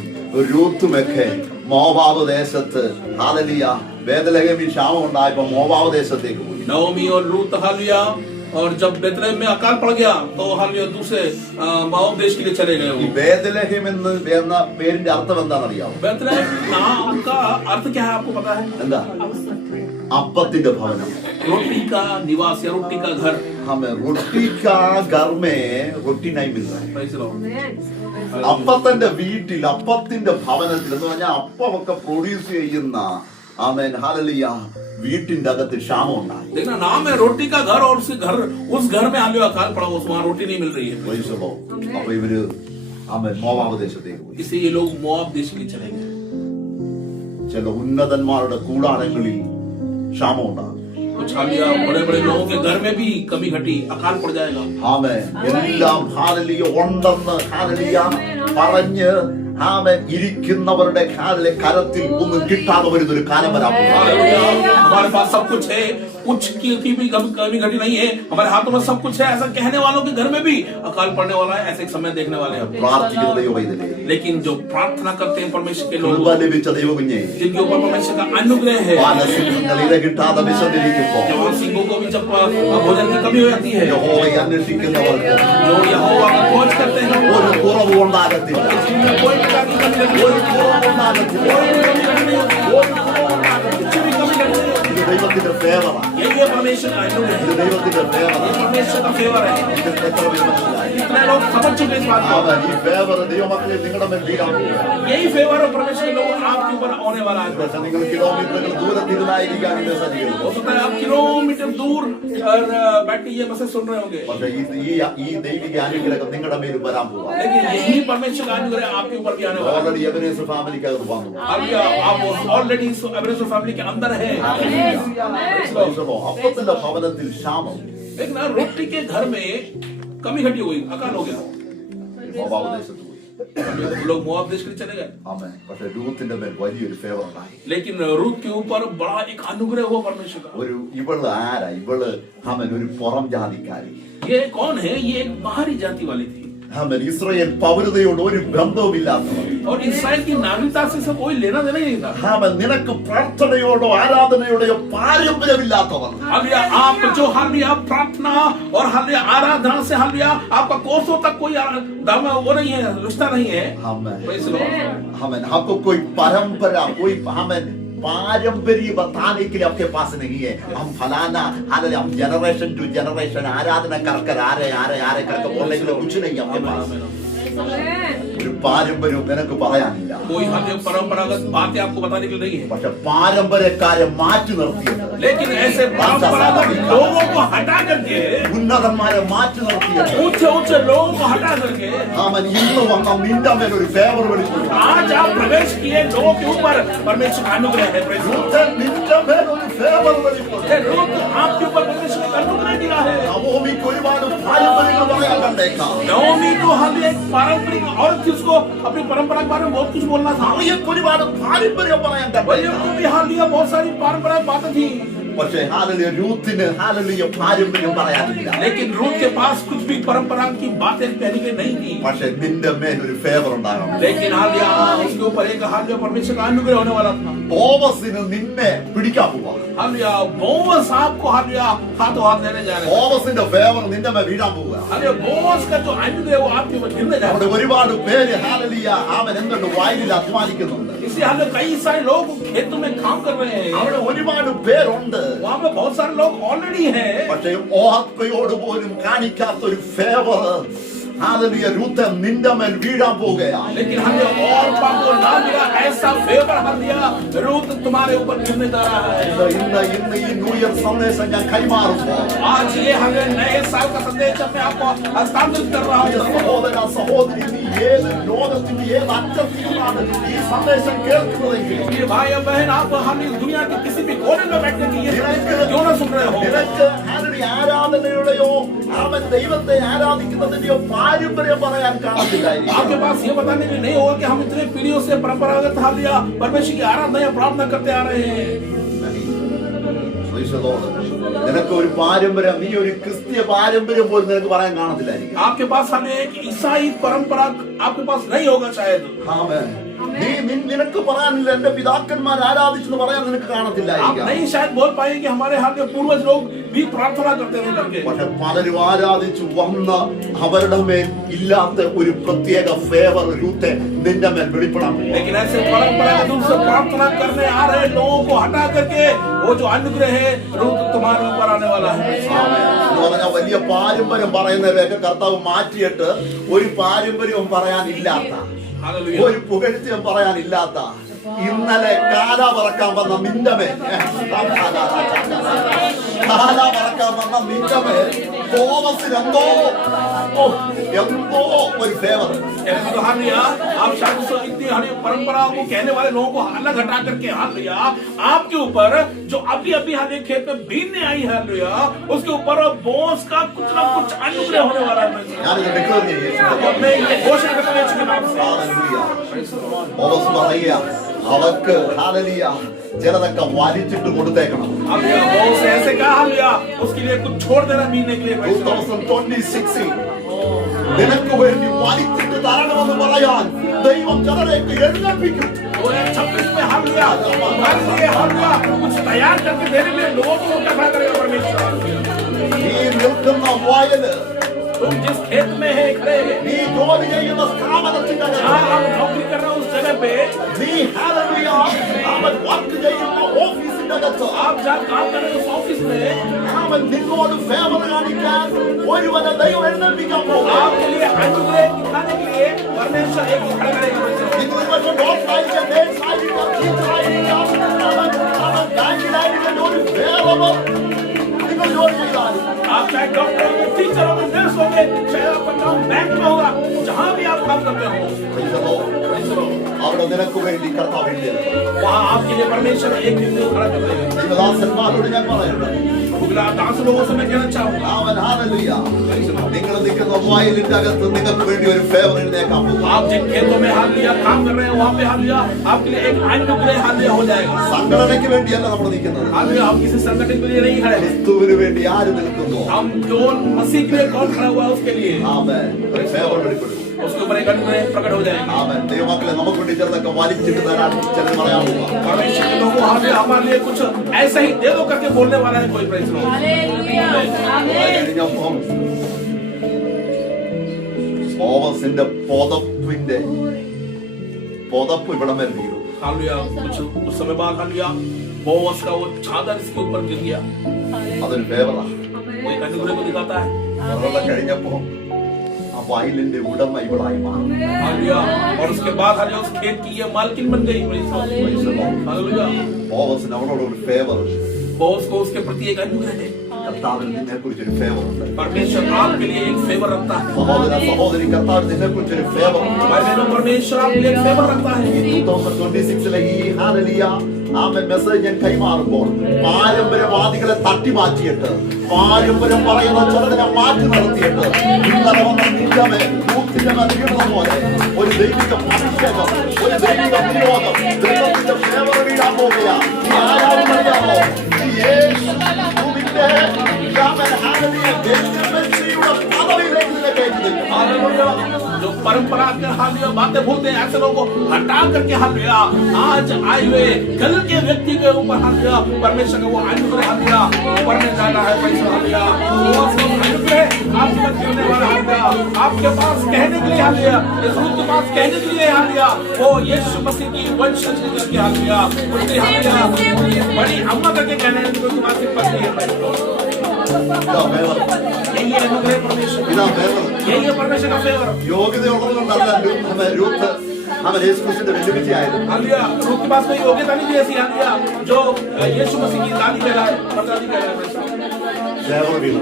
രൂത്തുമൊക്കെ മോവാബ് ദേശത്ത് ഹാലലിയ ബേത്ലഹേമിൽ ക്ഷാമം ഉണ്ടായപ്പോ മോവാബ് ദേശത്തേക്ക് പോയി. नवमी और रूत हालिया, और जब बेतलेहम में अकाल पड़ गया तो हालिया दूसरे मोआब देश के लिए चले गए। ഈ ബേത്ലഹേം എന്ന് എന്ന പേരിന്റെ അർത്ഥം എന്താണെന്നറിയാമോ? बेतलेहम नाम का अर्थ क्या है आपको पता है? എന്താ? അപ്പത്തിന്റെ ഭവനം. रोटी का निवास या रोटी का घर। हमें रोटी का घर में रोटी नहीं मिल रहा है. Praise the Lord. അപ്പത്തിന്റെ വീട്ടിൽ, അപ്പത്തിന്റെ ഭവനത്തിൽ എന്ന് പറഞ്ഞാൽ അപ്പമൊക്കെ പ്രൊഡ്യൂസ് ചെയ്യുന്ന ആമേൻ ഹാലലിയ വീട്ടിന്റെ അകത്ത് ക്ഷാമം ഉണ്ടായി. देखना नाम है रोटी का घर, और उस घर में हालिया अकाल पड़ा, वहाँ रोटी नहीं मिल रही है। Praise the Lord. അപ്പൊ ഇവര് ആമേൻ മോവാബ് ദേശത്തേക്ക് പോയി. इसलिए ये लोग मोआब देश के लिए चले गए। ചില ഉന്നതന്മാരുടെ കൂടാരങ്ങളിൽ ക്ഷാമം ഉണ്ടാകും. कुछ हालिया बड़े बड़े लोगों के घर में भी कमी घटी, अकाल पड़ जाएगा। ആമേൻ. എല്ലാം ഹാലലിയ ഉണ്ടെന്ന് ഹാലലിയ പറഞ്ഞ് ആമേൻ ഇരിക്കുന്നവരുടെ കരത്തിൽ ഒന്നും കിട്ടാതെ വരുന്നൊരു കാലം വരാൻ പോകുന്നു. हालेलुया, हमारे पास सब कुछ है, कुछ की भी कमी घटी नहीं है, हमारे हाथों में सब कुछ है, ऐसा कहने वालों के घर में भी अकाल पड़ने वाला है। ऐसे एक समय देखने वाले हैं। പ്രാർത്ഥിക്കുന്ന ദൈവവൈദ്യരെ, लेकिन जो प्रार्थना करते हैं परमेश्वर के लोग, കൃപ ലഭിച്ച ദൈവകുഞ്ഞെ, जिनके ऊपर परमेश्वर का अनुग्रह है, മാനസികങ്ങൾ ഇര കിട്ടാതെ വിശന്നിരിക്കുമ്പോൾ जवान सिंहों को भी जब भोजन की कमी हो जाती है, യഹോവയെ അന്വേഷിക്കുന്നവർക്ക് जो यहोवा की खोज करते हैं, ഒരു കുറവും ഉണ്ടാകത്തില്ല. जिनमें कोई प्रकार की कमी घटी ഒരു കുറവും ഉണ്ടാകത്തില്ല. ഇത് ദൈവത്തിന്റെ ഫേവറാണ്. यही है परमेश्वर का अनुग्रह, ഇത് ദൈവത്തിന്റെ ഫേവറാണ്. परमेश्वर का फेवर है। ഇത് എത്ര പേര് മനസ്സിലായി? कितने लोग समझ चुके इस बात को? അവൻ ഈ ഫേവർ ദൈവമക്കളെ നിങ്ങളുടെ മേൽ വീഴാൻ പോകുക. यही फेवर है परमेश्वर के लोगों आपके ऊपर होने वाला है। പക്ഷെ നിങ്ങൾ കിലോമീറ്ററുകൾ ദൂരത്തിരുന്നായിരിക്കാൻ ഈ മെസ്സേജ് കേൾക്കും. हो सकता है आप किलोमीटर दूर और बैठ के ये मैसेज सुन रहे होंगे, പക്ഷെ ഈ ദൈവിക അനുഗ്രഹം നിങ്ങളുടെ മേൽ വരാൻ പോവുക. लेकिन यही परमेश्वर का अनुग्रह आपके ऊपर भी आने वाला है। ഓൾറെഡി എബനേസർ ഫാമിലിക്കകത്ത് വന്നു. आप ऑलरेडी एब्राहम फैमिली के अंदर है। അപ്പത്തിന്റെ ഭവനത്തിൽ ക്ഷാമം. लेकिन रोटी के घर में कमी घटी हुई, अकाल हो गया। മോവാബ് ദേശത്ത് പോയി. लोग मोआब देश के लिए चले गए, ആമേൻ. പക്ഷെ രൂത്തിന്റെ മേൽ വലിയൊരു ഫേവർ ഉണ്ടായി. लेकिन रूत के ऊपर बड़ा एक अनुग्रह हुआ परमेश्वर का। ഒരു ഇവള് ആരാ? ഇവള് ആമേൻ ഒരു പുറം ജാതിക്കാരി. ये कौन है? ये एक बाहरी जाति वाली थी ആമേൻ. ഇസ്രായേൽ പൗരതയോട് ഒരു ബന്ധവുമില്ലാത്തവർ. और इसराइल की नागरिकता से सब कोई लेना देना ही नहीं था। ആമേൻ. നിനക്ക് പ്രാർത്ഥനയോടോ ആരാധനയോടെയോ പാരമ്പര്യമില്ലാത്തവർ. हालेलुया, आप जो हालेलुया प्रार्थना और हालेलुया आराधना से हालेलुया आपका कोसों तक कोई दावा वो नहीं है, रिश्ता नहीं है। ആമേൻ. Praise the Lord. आमन. आपको कोई परंपरा, कोई आमन पारंपरिक बताने के लिए आपके पास नहीं है. हम फलाना हालेलुया, हम जनरेशन टू जनरेशन आराधना कर आ रहे करके बोलने के लिए कुछ नहीं है आपके पास. ഒരു പാരമ്പര്യവും നിനക്ക് പറയാനില്ല. कोई हालेलुया परंपरागत बातें आपको बताने के लिए नहीं है, പക്ഷെ പാരമ്പര്യക്കാരെ മാറ്റി നിർത്തിയത്, लेकिन ऐसे परंपरागत लोगों को हटा करके, ഉന്നതന്മാരെ മാറ്റി നിർത്തിയത്, ऊंचे ऊंचे लोगों को हटा करके അവൻ ഇന്ന് വന്ന നിന്റെ മേൽ ഒരു ഫേവർ വെളിപ്പെടുത്തി. आज आप प्रवेश किए लोगों के ऊपर परमेश्वर का अनुग्रह है। Praise the Lord. നിന്റെ മേൽ ഒരു ഫേവർ വെളിപ്പെടുത്തി. ये लोग आपके ऊपर परमेश्वर का अनुग्रह गिरा है। നവോമിക്ക് ഒരുപാട് പാരമ്പര്യങ്ങൾ പറയാൻ കണ്ടേക്കാം. नवमी को हम एक पारंपरिक औरत थी, उसको अपनी परंपरा के बारे में बहुत कुछ बोलना था। അവയ്ക്ക് ഒരുപാട് പാരമ്പര്യം പറയാൻ वलियम കണ്ടേക്കാം. को भी हाल दिया, बहुत सारी पारंपरिक बातें थी, പക്ഷേ ഹാലലിയ രൂത്തിന് ഹാലലിയ പാരമ്പര്യം പറയാനില്ല. लेकिन रूथ के पास कुछ भी परंपरा की बातें पहले के नहीं थी। പക്ഷെ നിന്റെ മേൽ ഒരു ഫേവർ ഉണ്ടാകണം. लेकिन हालिया उसके ऊपर एक हालिया परमेश्वर का अनुग्रह होने वाला था। ബോവസിന് നിന്നെ പിടിക്കാൻ പോവാ. हालिया बोवस आपको हालिया हाथों हाथ लेने जा रहे हैं। ബോവസിന്റെ ഫേവർ നിന്റെ മേൽ വീഴാൻ പോവുക. हालिया बोवस का जो अनुग्रह वो आपके ऊपर गिरने जा അവിടെ रहा है। ഒരുപാട് പേര് ഹാലലിയ അവൻ എന്തുണ്ട് വയലിൽ അധ്വാനിക്കുന്നുണ്ട്. इसलिए हालिया कई सारे लोग खेतों में काम कर रहे हैं, അവിടെ ഒരുപാട് പേരുണ്ട്. वहाँ पे बहुत सारे लोग ऑलरेडी हैं, പക്ഷേ ഓഹത്വയോട് പോലും കാണിക്കാത്ത ഒരു ഫേവർ ഹാലലിയ രൂത്ത് നിന്റെ മേൽ വീഴാൻ പോവുകയാണ്. लेकिन हमने और पापो ना मिला ऐसा फेवर हालिया रूथ तुम्हारे ऊपर गिरने जा रहा है। ഇന്ന് ഈ ന്യൂ ഇയർ സന്ദേശം ഞാൻ കൈമാറുമ്പോ आज ये हमें नए साल का संदेश मैं आपको हस्तांतरित कर रहा हूँ। സഹോദര സഹോദരി, നീ ഏത് ലോകത്തിന്റെ ഏത് അറ്റത്തിലാണ് ഈ സന്ദേശം കേൾക്കുന്നതെങ്കിൽ ये भाई और बहन, आप हम इस दुनिया के किसी भी कोने में बैठ के ये क्यों ना सुन रहे हो? നിനക്ക് ആരാധനയുടെയോ അവൻ ദൈവത്തെ ആരാധിക്കുന്നതിന്റെയോ പാരമ്പര്യം പറയാൻ കാണത്തില്ലായിരിക്കും. आपके पास ये बताने के लिए नहीं होगा कि हम इतने पीढ़ियों से परंपरागत हालिया परमेश्वर की आराधना या प्रार्थना करते आ रहे हैं। Praise the Lord. നിനക്ക് ഒരു പാരമ്പര്യം, നീ ഒരു ക്രിസ്തീയ പാരമ്പര്യം പോലും നിനക്ക് പറയാൻ കാണത്തില്ലായിരിക്കും. आपके पास हमें एक ईसाई परंपरा आपके पास नहीं होगा शायद। ആമേൻ. നിനക്ക് പറയാനില്ല എന്റെ പിതാക്കന്മാർ ആരാധിച്ചെന്ന് പറയാൻ നിനക്ക് आप കാണത്തില്ലായിരിക്കും. नहीं शायद बोल पाएंगे कि हमारे हाथ में पूर्वज लोग भी प्रार्थना करते थे करके। പക്ഷെ പലരും ആരാധിച്ചു വന്ന അവരുടെ മേൽ ഇല്ലാത്ത ഒരു പ്രത്യേക ഫേവർ രൂത്തെ നിന്റെ മേൽ വെളിപ്പെടാൻ പോകും. लेकिन ऐसे परंपरागत रूप से प्रार्थना करने आ रहे लोगों को हटा करके वो जो अनुग्रह है रूप तुम्हारे ऊपर आने वाला है। എന്ന് പറഞ്ഞാൽ വലിയ പാരമ്പര്യം പറയുന്നവരെയൊക്കെ കർത്താവ് മാറ്റിയിട്ട് ഒരു പാരമ്പര്യവും പറയാനില്ലാത്ത, हालेलुया। ഒരു പുകഴ്ചയും പറയാനില്ലാത്ത, ഇന്നലെ കാല പറക്കാൻ വന്ന നിന്റെ മേൽ കാല പറക്കാൻ വന്ന നിന്റെ മേൽ തോമസിന് എന്തോ ഒരു ഫേവർ. आप शायद इतनी परंपराओं को कहने वाले लोगों को अलग हटा करके हालेलुया आपके ऊपर जो अभी अभी हाल खेत में बीनने आई हालेलुया उसके ऊपर बोस का कुछ ना कुछ अनुग्रह होने वाला है। ഞാനിത് declare ചെയ്യുന്നു. मैं ये घोषणा करता हूं यीशु के नाम से। Hallelujah. പൗലോസ് പറയുക, അവർക്ക് ഹാലലിയ ചിലതൊക്കെ വലിച്ചിട്ട് കൊടുത്തേക്കണം. हालेलुया बोस ऐसे कहा हालेलुया उसके लिए कुछ छोड़ देना बीनने के लिए। 2026 നിനക്ക് വേണ്ടി വലിച്ചിട്ട് തരണമെന്ന് പറയാൻ ദൈവം ചിലരേക്ക് എഴുന്നേൽപ്പിക്കും. 2026 में हालेलुया हमारे लिए हालेलुया कुछ तैयार करके देने के लिए लोगों को क्या करेगा परमेश्वर। നീ നിൽക്കുന്ന വയല്, तुम जिस खेत में है खड़े हैं, നീ ജോലി ചെയ്യുന്ന സ്ഥാപനത്തിന്റെ जहाँ आप नौकरी कर रहे हो उस जगह पे, നീ ഹാലലിയ അവൻ വർക്ക് ചെയ്യുന്ന ഓഫീസിന്റെ അകത്ത് आप जहाँ काम कर रहे हो उस ऑफिस में അവൻ നിന്നോട് ഫേവർ കാണിക്കാൻ ഒരുവനെ ദൈവം എഴുന്നേൽപ്പിക്കാൻ പോകും. आपके लिए अनुग्रह दिखाने के लिए परमेश्वर एक खड़ा करेगा। നിങ്ങൾ ഇതൊക്കെ ഡോക്ടറായിരിക്കാം, നേഴ്സായിരിക്കാം, ടീച്ചറായിരിക്കാം, അവൻ ബാങ്കിലായിരിക്കാം, ഒരു ഫേവർ നിങ്ങൾ ജോലി ചെയ്താൽ आप चाहे डॉक्टर हो, टीचर हो, नर्स हो, चाहे आपका काम बैंक में होगा, जहाँ भी आप काम करते हो, അവിടെ നിനക്ക് വേണ്ടി കർത്താവ് എഴുതിയത്. वहाँ आपके लिए परमेश्वर एक व्यक्ति को खड़ा कर देगा। ദൈവദാസന്മാരോട് ഞാൻ പറയുന്നത്, दास लोगों से मैं कहना चाहूंगा, ആമേൻ, ഹല്ലേലൂയ. നിങ്ങൾ നിൽക്കുന്ന വയലിന്റെ അകത്ത് നിങ്ങൾക്ക് വേണ്ടി ഒരു ഫേവർ എഴുന്നേക്കാൻ പോകും. आप जिन खेतों में हाथ लिया काम कर रहे हैं वहाँ पे हाथ लिया, आपके लिए एक अनुग्रह हाथ लिया हो जाएगा। സംഘടനയ്ക്ക് വേണ്ടിയല്ല നമ്മൾ നിൽക്കുന്നത്. हाथ लिया हम किसी संगठन के लिए नहीं खड़े हैं, ക്രിസ്തുവിന് വേണ്ടി ആര് നിൽക്കുന്നു? हम केवल मसीह के लिए कौन खड़ा हुआ है उसके लिए ആമേൻ. ഒരു ഫേവർ വെളിപ്പെടും. उसके ऊपर एक अनुग्रह प्रकट हो जाएगा। ആമേൻ. ദൈവമക്കളെ, നമുക്ക് വേണ്ടി ചിലതൊക്കെ വലിച്ചിട്ട് തരാൻ ചിലർ പറയാൻ പോവാ. परमेश्वर के लोगों हाथ लिया हमारे लिए कुछ ऐसा ही दे दो करके बोलने वाला है कोई। Praise Lord. കഴിഞ്ഞപ്പം ബോവസിന്റെ പുതപ്പ് ഇവിടം വരെ വീണു. हालेलुया। कुछ समय बाद हालेलुया बोअस का वो चादर इसके ऊपर गिर गया। അതൊരു ഫേവറാണ്. वो एक अनुग्रह को दिखाता है। വളരെ കഴിഞ്ഞപ്പോ ആ വയലിന്റെ ഉടമ ഇവളായി മാറി. हालेलुया। और उसके बाद हालेलुया उस खेत की ये मालकिन बन गई। हालेलुया। ബോവസിന് അവളോട് ഒരു ഫേവർ. बोअस को उसके प्रति एक अनुग्रह है। കർത്താവിന് നിന്നെ കുറിച്ചൊരു ഫേവർ ഉണ്ട്. परमेश्वर आपके लिए एक फेवर रखता है। സഹോദര സഹോദരി, കർത്താവിന് നിന്നെ കുറിച്ചൊരു ഫേവർ ഉണ്ട്. भाई बहनों, परमेश्वर आपके लिए एक फेवर रखता है। 2026 ഈ ഹല്ലേലൂയ ആമേൻ മെസ്സേജ് ഞാൻ കൈമാറുമ്പോൾ പാരമ്പര്യവാദികളെ തട്ടിമാറ്റിയിട്ട് പാരമ്പര്യം പറയുന്ന ചിലതിനെ മാറ്റി നിർത്തിയിട്ട് ഇന്നലെ വന്ന നിന്റെ ൂത്തിന്റെ വീണത് പോലെ ഒരു ദൈവിക അഭിഷേകം, ഒരു ദൈവിക നിയോഗം, ദൈവത്തിന്റെ ഫേവർ വീഴാൻ പോവുകയാണ്. നീ ആരാരും അറിയാമോ? ഈ യേശുവിന്റെ ആമേൻ ഹല്ലേലൂയ ദൈവമെസ്സിയുടെ പദവിയിലേക്ക് നിന്നെ കയറ്റി നിൽക്കും. हालेलुया। जो परंपरा के हालेलुया बातें बोलते हैं ऐसे लोगों को हटा करके हालेलुया आज आए हुए कल के व्यक्ति के ऊपर हालेलुया परमेश्वर का वो अनुग्रह हालेलुया ऊपर में जाना है। पैसा हालेलुया वो सब अनुग्रह आपके पास करने वाला हालेलुया आपके पास कहने के लिए हालेलुया इस रूप के पास कहने के लिए हालेलुया वो यीशु मसीह की वंशज करके हालेलुया उसकी हालेलुया बड़ी अम्मा करके कहने की कोई बात नहीं पड़ती है। यही है अनुग्रह परमेश्वर, ഇതാ ഫേവർ. यही है परमेश्वर का फेवर। യോഗ്യതയുള്ളതുകൊണ്ടല്ല രൂത്ത് അവൻ യേശുക്രിസ്തുവിന്റെ വെല്ലുവിളിയായത്. हालेलुया। रूथ के पास कोई योग्यता नहीं थी ऐसी हालेलुया जो यीशु मसीह की दादी कहलाए, परदादी कहलाए। ഫേവർ വീണു.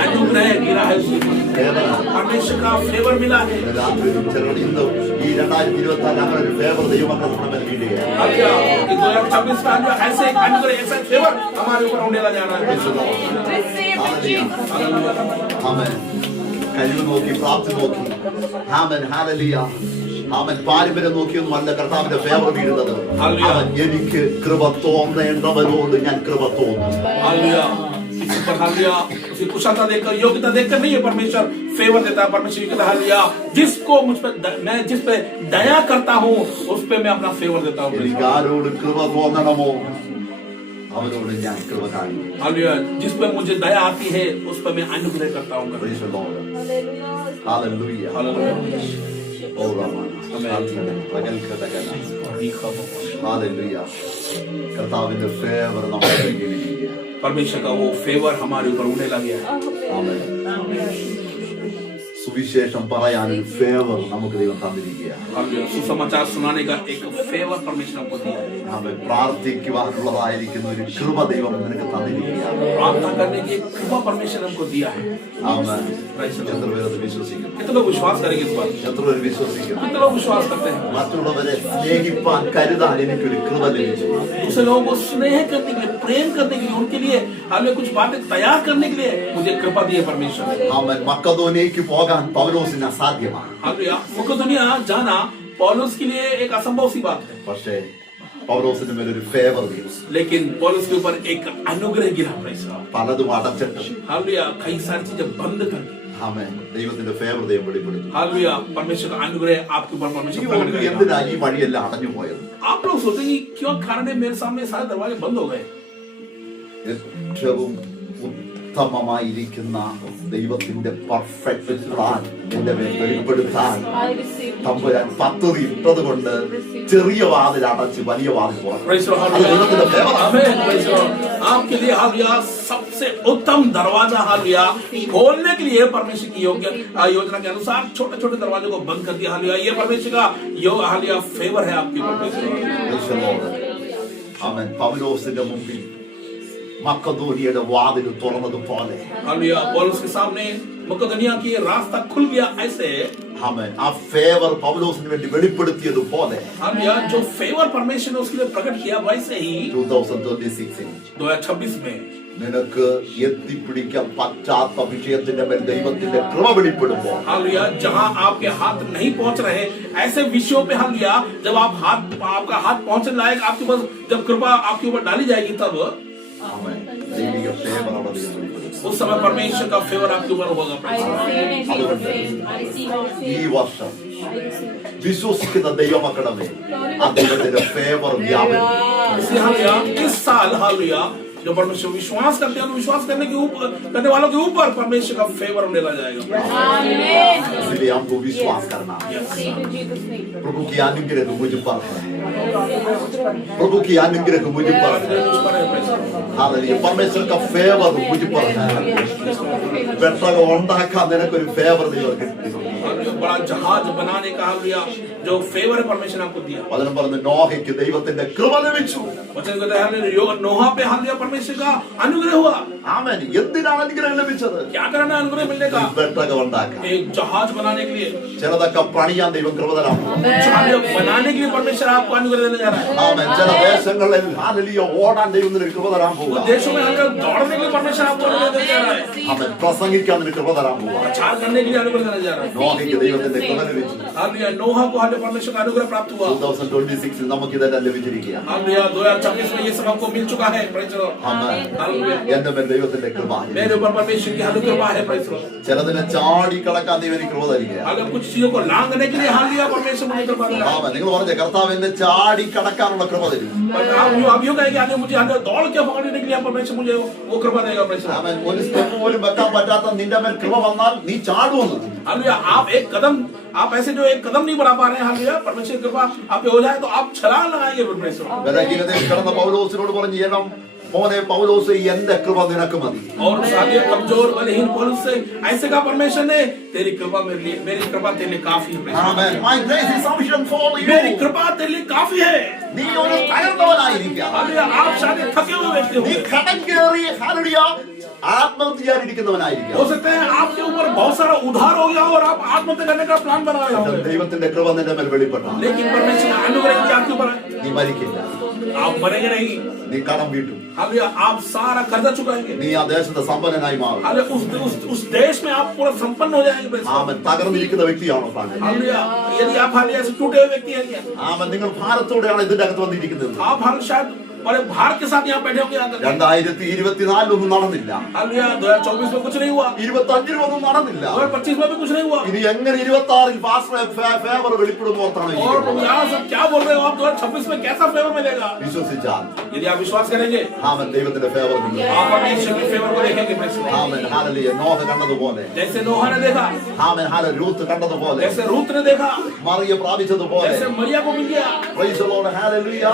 अनुग्रह गिरा है उसके ऊपर, ഫേവറാണ്. परमेश्वर का फेवर मिला है। രാത്രി ചിലരുടെ ഇന്ന് ഈ 2024 അങ്ങനെ ഒരു ഫേവർ ദൈവമക്കൾ നമ്മുടെ മേൽ വീഴുകയാണ്. हालेलुया। 2026 का हालेलुया ऐसे एक अनुग्रह ऐसा फेवर हमारे ऊपर होने लगा जाना है। ആമേൻ. കഴിവ് നോക്കി, പ്രാപ്തി നോക്കി, ആമേൻ, ഹല്ലേലൂയ, ആമേൻ, പാരമ്പര്യം നോക്കിയൊന്നും അല്ല കർത്താവിന്റെ ഫേവർ വീഴുന്നത്. അവൻ എനിക്ക് കൃപ തോന്നേണ്ടവരോട് ഞാൻ കൃപ തോന്നും. हालेलुया। किसी पर हालेलुया उसे कुशलता देकर योग्यता देकर नहीं है परमेश्वर फेवर देता है। परमेश्वर कहता है हालेलुया जिसको मुझ पे मैं जिस पे दया करता हूँ उस पे मैं अपना फेवर देता हूँ। എനിക്ക് ആരോട് കൃപ തോന്നണമോ അവരോട് ഞാൻ കൃപ കാണിക്കും. हालेलुया जिस पे मुझे दया आती है उस पर मैं अनुग्रह करता हूँ। Praise the Lord. Hallelujah. ഓ റഹ്മാൻ. Hallelujah. കർത്താവിന്റെ ഫേവർ നമ്മുടെ കയ്യിലിരിക്കുക. परमेश्वर का वो फेवर हमारे ऊपर होने लग गया है। ആമേൻ. സുവിശേഷം പറയാൻ ഒരു ഫേവർ നമുക്ക് ദൈവം തന്നിരിക്കുകയാണ്. हालेलुया सुसमाचार सुनाने का एक फेवर परमेश्वर हमको दिया है। ആമേൻ. പ്രാർത്ഥിക്കുവാനുള്ളതായിരിക്കുന്ന ഒരു കൃപ ദൈവം നിനക്ക് തന്നിരിക്കുകയാണ്. प्रार्थना करने की एक कृपा परमेश्वर हमको दिया है। ആമേൻ. എത്ര പേരത് വിശ്വസിക്കുന്നു? कितने लोग विश्वास करेंगे इस बात? എത്ര പേര് വിശ്വസിക്കുന്നു? कितने लोग विश्वास करते हैं? മറ്റുള്ളവരെ സ്നേഹിപ്പാൻ കരുതാൻ എനിക്കൊരു കൃപ ലഭിച്ചു. दूसरे लोगों को स्नेह करने के लिए प्रेम करने के लिए उनके लिए हमें कुछ बातें तैयार करने के लिए मुझे कृपा दी है परमेश्वर। ആമേൻ. മക്കദോനിയയ്ക്ക് പോകാൻ പൗലോസിന് അസാധ്യമാണ്. हालेलुया मकेदोनिया जाना पौलुस के लिए एक असंभव सी बात है, പക്ഷേ പൗലോസിന്റെ മേലൊരു ഫേവർ വീണു. लेकिन पौलुस के ऊपर एक अनुग्रह गिरा। പലതും അടച്ചിട്ട് हालेलुया कई सारी चीजें बंद कर दी। ആമേൻ. ദൈവത്തിന്റെ ഫേവർ ദൈവം വെളിപ്പെടുത്തും. हालेलुया परमेश्वर का अनुग्रह आपके ऊपर परमेश्वर प्रकट करेगा। എന്തിനാ ഈ വഴിയെല്ലാം അടഞ്ഞു പോയത്? आप लोग सोचेंगे क्यों कारण है मेरे सामने सारे दरवाजे बंद हो गए? ഏറ്റവും ഉത്തമമായിരിക്കുന്ന ദൈവത്തിന്റെ പെർഫെക്റ്റ് പ്ലാൻ എന്റെ മേൽ വെളിപ്പെടുത്താൻ തമ്പുരാൻ പദ്ധതി ഇട്ടത് കൊണ്ട് ചെറിയ വാതിൽ അടച്ച് വലിയ വാതിൽ തുറന്നു. Praise the Lord, അത് ദൈവത്തിന്റെ favour. Amen, praise the Lord। आपके लिए हालेलुया सबसे उत्तम दरवाजा हालेलुया खोलने के लिए परमेश्वर की योजना के अनुसार छोटे छोटे दरवाजों को बंद कर दिया। हालेलुया ये परमेश्वर का हालेलुया फेवर है आपके ऊपर। Praise the Lord. ആമേൻ. പൗലോസിന്റെ മുമ്പിൽ മക്കദോനിയയുടെ വാതിൽ തുറന്നതുപോലെ हालेलुया पौलुस के सामने मकेदोनिया की रास्ता खुल गया ऐसे ആമേൻ. ആ ഫേവർ പൗലോസിന് വേണ്ടി വെളിപ്പെടുത്തിയതുപോലെ हालेलुया जो फेवर परमेश्वर ने उसके लिए प्रकट किया वैसे ही 2026 2026 में നിനക്ക് എത്തിപ്പിടിക്കാൻ പറ്റാത്ത വിഷയത്തിന്റെ മേൽ ദൈവത്തിന്റെ കൃപ വെളിപ്പെടുമ്പോൾ हालेलुया जहां आपके हाथ नहीं पहुंच रहे ऐसे विषयों पे हालेलुया जब आपका हाथ पहुंचने लायक आपके पास जब कृपा आपके ऊपर डाली जाएगी तब ആമേൻ. ദൈവിക ഫേവർ അവിടെ ദൈവം വെളിപ്പെടുത്തും. उस समय परमेश्वर का फेवर आपके ऊपर होगा ഈ വർഷം വിശ്വസിക്കുന്ന ദൈവമക്കളുടെ മേൽ ആ ദൈവത്തിന്റെ ഫേവർ വ്യാപരിക്കും. इसलिए हालेलुया इस साल हालेलुया जो परमेश्वर विश्वास करते हैं विश्वास करने वालों के ऊपर परमेश्वर का फेवर मिला जाएगा इसलिए हमको विश्वास करना है। प्रभु की अनुग्रह मुझ पर है, प्रभु की अनुग्रह मुझ पर है। हालेलुया परमेश्वर का फेवर मुझ पर है। बेटा को ഉണ്ടാക്കാൻ നിനക്കൊരു ഫേവർ ദൈവം കിട്ടി. बड़ा जहाज बनाने का हालेलुया जो फेवर परमेश्वर ने आपको दिया അതിനും പറഞ്ഞ് നോഹയ്ക്ക് ദൈവത്തിന്റെ കൃപ ലഭിച്ചു. वचन कहता है हालेलुया नोहा पे हालेलुया परमेश्वर का अनुग्रह हुआ ആമേൻ. എന്തിനാണ് അനുഗ്രഹം ലഭിച്ചത്? क्या करना है अनुग्रह मिलने का ബെട്ടക ഉണ്ടാക്കാൻ. एक जहाज बनाने के लिए ചിലതൊക്കെ പണിയാൻ ദൈവം കൃപ തരാം. जहाज बनाने के लिए परमेश्वर आपको अनुग्रह देने जा रहा है ആമേൻ. ചില ദേശങ്ങളിൽ ഹാലേലൂയ ഓടാൻ ദൈവം നിനക്ക് കൃപ തരാൻ പോവുക. देशों में हालेलुया दौड़ने के लिए परमेश्वर आपको अनुग्रह देने जा रहा है ആമേൻ. പ്രസംഗിക്കാൻ നിനക്ക് കൃപ തരാൻ പോവുക. प्रचार करने के लिए अनुग्रह देने जा रहा है നോഹയ്ക്ക് ദൈവത്തിന്റെ കൃപ ലഭിച്ചു. हालेलुया नोहा को हालेलुया परमेश्वर का अनुग्रह प्राप्त हुआ 2026 നമുക്ക് ഇതെല്ലാം ലഭിച്ചിരിക്കുക. हालेलुया 2026 में ये सब हमको मिल चुका है praise the Lord amen. Hallelujah എന്റെ മേൽ ദൈവത്തിന്റെ കൃപ. मेरे ऊपर परमेश्वर की हालेलुया कृपा है प्रेज़ द लॉर्ड ചിലതിനെ ചാടി കടക്കാൻ ദൈവം എനിക്ക് കൃപ തരിക. हालेलुया कुछ चीजों को लांघने के लिए हालेलुया परमेश्वर मुझे कृपा दे रहा है ആമേൻ. നിങ്ങൾ പറഞ്ഞ കർത്താവ് എന്നെ ചാടി കടക്കാനുള്ള കൃപ തരും. आप यूं कहेंगे आगे मुझे हालेलुया दौड़ के पकड़ने के लिए परमेश्वर मुझे वो कृपा देगा प्रेज़ द लॉर्ड ആമേൻ. ഒരു സ്റ്റെപ്പ് പോലും വെക്കാൻ പറ്റാത്ത നിന്റെ മേൽ കൃപ വന്നാൽ നീ ചാടുമെന്ന്. हालेलुया आप ऐसे जो एक कदम नहीं बढ़ा पा रहे हैं हालेलुया परमेश्वर की कृपा आप पे हो जाए तो आप छलांग लगाएंगे परमेश्वर ബലഹീനതയിൽ കിടന്ന പൗലോസിനോട് പറഞ്ഞു ചെയ്യണം മോനെ പൗലോസ് എന്റെ കൃപ നിനക്ക് മതി. और साथी कमजोर बलहीन पौलुस से ऐसे का परमेश्वर ने तेरी कृपा मेरी कृपा तेरे लिए काफी है ആമേൻ. My grace is sufficient for you. मेरी कृपा तेरे लिए काफी है നീ ഒരു തകർന്നവനായിരിക്കാം. हालेलुया आप शायद थके हुए व्यक्ति നീ हो കടം കയറി ഹാലേലൂയ ആത്മഹത്യയായിരിക്കുന്നവനായിരിക്കാം. हो सकता है आपके ऊपर बहुत सारा उधार हो गया और आप आत्महत्या करने का प्लान बना रहे हो ദൈവത്തിന്റെ കൃപ നിന്റെ മേൽ വെളിപ്പെട്ടാൽ लेकिन परमेश्वर का अनुग्रह यदि आपके ऊपर है നീ മരിക്കില്ല. आप मरेंगे नहीं നീ കടം വീട്ടും. हालेलुया आप सारा कर्जा चुकाएंगे നീ ആ ദേശത്തെ സമ്പന്നനായി മാറും. हालेलुया उस देश में आप पूरा संपन्न हो जाएंगे प्रेज़ द लॉर्ड ആമൻ. തകർന്നിരിക്കുന്ന വ്യക്തിയാണോ താങ്കൾ? हालेलुया यदि आप हालेलुया से टूटे हुए व्यक्ति हैं क्या ആമൻ. നിങ്ങൾ ഭാരത്തോടെയാണ് ഇതിന്റെ അകത്ത് വന്നിരിക്കുന്നത്. आप हाल शायद बड़े भार के साथ यहाँ बैठे होंगे आकर 2024 ഒന്നും നടന്നില്ല. हालेलुया 2024 में कुछ नहीं हुआ 25 ഒന്നും നടന്നില്ല. 2025 में भी कुछ नहीं हुआ ഇനി എങ്ങനെ 26 ഫേവർ വെളിപ്പെടുന്നു ഓർത്താണ് और यहाँ सब क्या बोल रहे हो आप 2026 में कैसा फेवर मिलेगा വിശ്വസിച്ചാൽ यदि आप विश्वास करेंगे ആമൻ. ദൈവത്തിന്റെ ഫേവർ आप परमेश्वर के फेवर को देखेंगे प्रेज़ द लॉर्ड ആമൻ. ഹാലേലൂയ. നോഹ കണ്ടതുപോലെ जैसे नोहा ने देखा ആമൻ. ഹാലേലൂയ. രൂത്ത് കണ്ടതുപോലെ जैसे रूत ने देखा മറിയ പ്രാപിച്ചതുപോലെ जैसे मरिया को मिल गया praise the Lord. Hallelujah.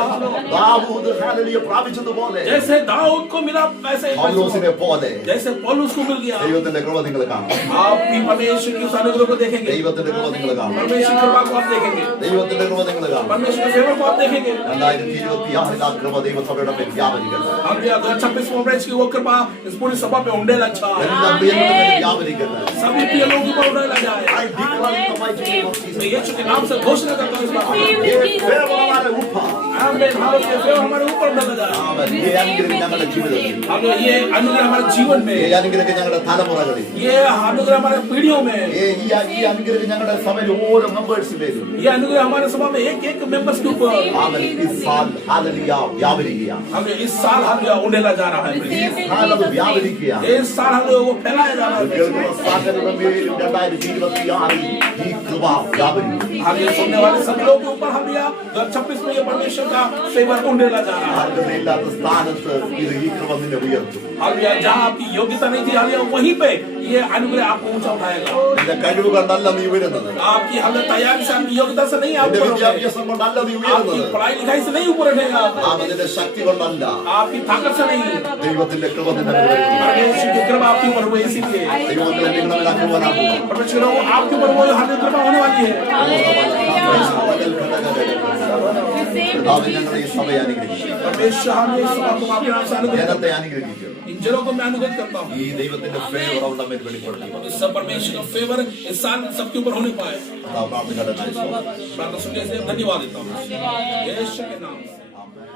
Dawood hallelujah പ്രാപിച്ചതുപോലെ जैसे दाऊद को मिला वैसे പൗലോസിനെ പോലെ जैसे पौलुस को मिल गया ദൈവത്തിന്റെ കൃപ നിങ്ങൾ കാണും. आप भी परमेश्वर की उस अनुग्रह को देखेंगे ദൈവത്തിന്റെ കൃപ നിങ്ങൾ കാണും. परमेश्वर की कृपा को आप देखेंगे ദൈവത്തിന്റെ കൃപ നിങ്ങൾ കാണും. परमेश्वर के फेवर को आप देखेंगे 2026 ആ കൃപ ദൈവസഭയുടെ മേൽ വ്യാപരിക്കട്ടെ. हालेलुया 2026 में परमेश्वर की वो कृपा इस पूरी सभा पे उंडे लगा എല്ലാ പ്രിയപ്പെട്ടവരുടെ മേൽ വ്യാപരിക്കട്ടെ. सभी प्रिय लोगों पर उंडे लगा I जाए declare in the mighty name of Jesus. मैं यीशु के नाम से घोषणा करता हूं इस बात ये फेवर हमारे ऊपर. आमीन हालेलुया फेवर हमारे ऊपर उंडे लगा ആമൻ. ये അനുഗ്രഹം ഞങ്ങളുടെ ജീവിതത്തിൽ. हालेलुया ये अनुग्रह हमारे जीवन ഈ में അനുഗ്രഹം ഞങ്ങളുടെ തലമുറകളിൽ. ये अनुग्रह हमारे पीढ़ियों में ഈ അനുഗ്രഹം ഞങ്ങളുടെ സഭയിൽ ഓരോ മെമ്പേഴ്സിലേക്കും ये अनुग्रह हमारे सभा में एक मेंबर्स के ऊपर ആമൻ. ഈ സാൽ ഹാലേലൂയ വ്യാപരിക്കുകയാണ്. हमें इस साल हालेलुया उंडेला जा रहा है ഈ സാൽ അത് വ്യാപരിക്കുകയാണ്. इस साल हालेलुया वो फैलाया जा रहा है കേൾക്കുന്ന സകലരുടെ മേലും 2026 ഈ കൃപ വ്യാപരിക്കും. हालेलुया सुनने वाले सभी लोगों के ऊपर हालेलुया 2026 में ये परमेश्वर का फेवर उंडेला जा रहा है അർഹതയില്ലാത്ത സ്ഥാനത്ത് ഇത് ഈ കൃപ നിന്നെ ഉയർത്തും. हालेलुया जहां आपकी योग्यता नहीं थी हालेलुया वहीं पे ये अनुग्रह आपको ऊंचा उठाएगा നിന്റെ കഴിവ് കൊണ്ടല്ല നീ ഉയരുന്നത്. आपकी हालत तैयारी से आपकी योग्यता से नहीं आप നിന്റെ ऊपर उठेंगे। വിദ്യാഭ്യാസം കൊണ്ടല്ല നീ आपकी ഉയരുന്നത്. पढ़ाई लिखाई से नहीं ऊपर उठेगा നിന്റെ ശക്തി കൊണ്ടല്ല. आपकी ताकत से नहीं ദൈവത്തിന്റെ കൃപ നിന്നെ മേൽ വരും. परमेश्वर की कृपा आपके ऊपर हुई इसीलिए ദൈവമക്കളെ നിങ്ങളുടെ മേൽ ആക്കുവാനാ പോകും. परमेश्वर को आपके ऊपर वो हालेलुया कृपा होने वाली है കർത്താവേ, ഞങ്ങളുടെ ഈ സഭയെ അനുഗ്രഹിക്കും. परमेश्वर हमें इस सभा को आपके नाम से अनुग्रह ജനത്തെ അനുഗ്രഹിക്കും. इन जलों को मैं अनुगत करता हूँ। ഈ ദൈവത്തിന്റെ ഫേവർ അവരുടെ മേൽ വെളിപ്പെടുത്തി വന്നു. इस सब परमेश्वर का फेवर इस साल सबके ऊपर होने पाए। അതാ പ്രാർത്ഥിക്കട്ടെ. प्रार्थना सुनने से धन्यवाद देता हूँ यीशु के नाम से। ആമേൻ.